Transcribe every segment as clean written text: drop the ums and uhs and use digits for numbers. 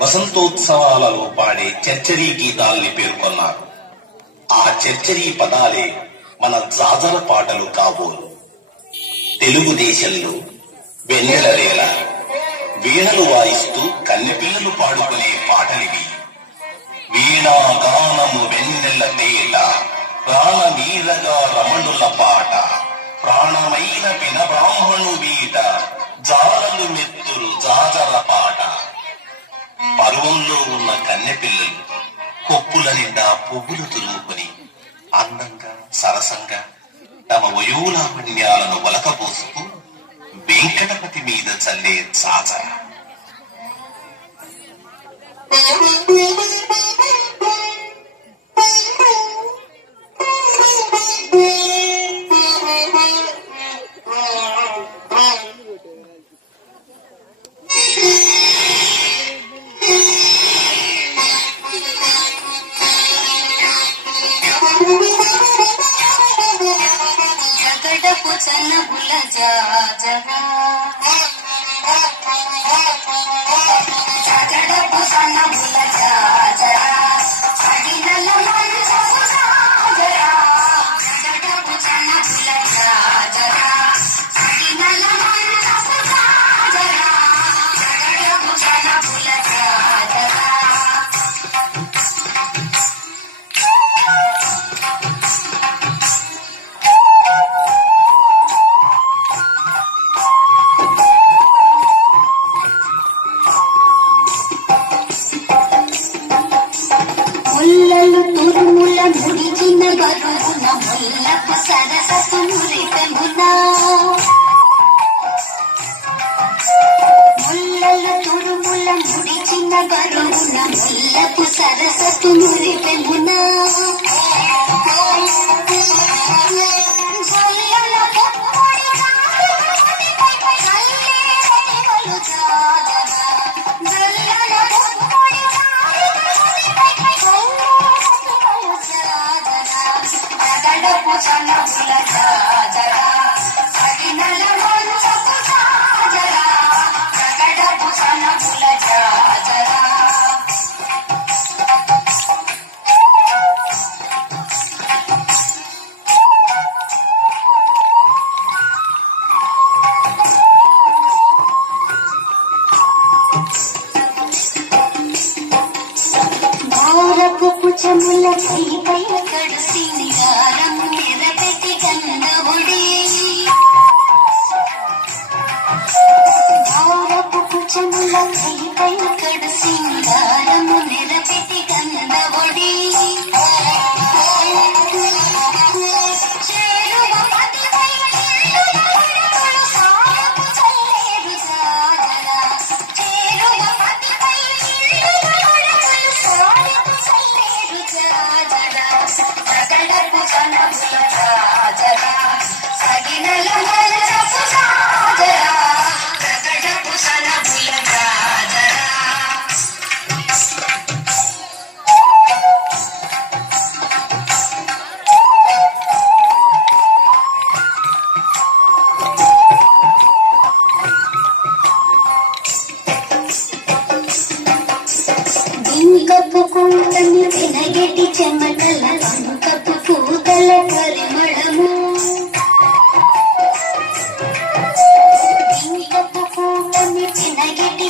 వసంతోత్సవాలలో పాడే చర్చరీ గీతాల్ని పేర్కొన్నారు. ఆ చర్చరీ పదాలే మన జాజర పాటలు కాబోలు. తెలుగుదేశంలో వెన్నెలవేళ వీణలు వాయిస్తూ కన్నెపిల్లలు పాడుకునే పాటలివి. వీణా గానము వెన్నెల తేట, ప్రాణమీరగా రమణుల పాట, ప్రాణమైన పిన బ్రాహ్మణు వీట, జాలలు మెత్తురు జాజర పాట. పర్వంలో ఉన్న కన్నెపిల్లలు కొప్పుల నిండా పువ్వులు తురుముకొని అందంగా సరసంగా తమ వయోలావణ్యాలను వలకబోసుతూ వెంకటపతి మీద చల్లే జాజర.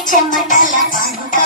చెమటల పండుగ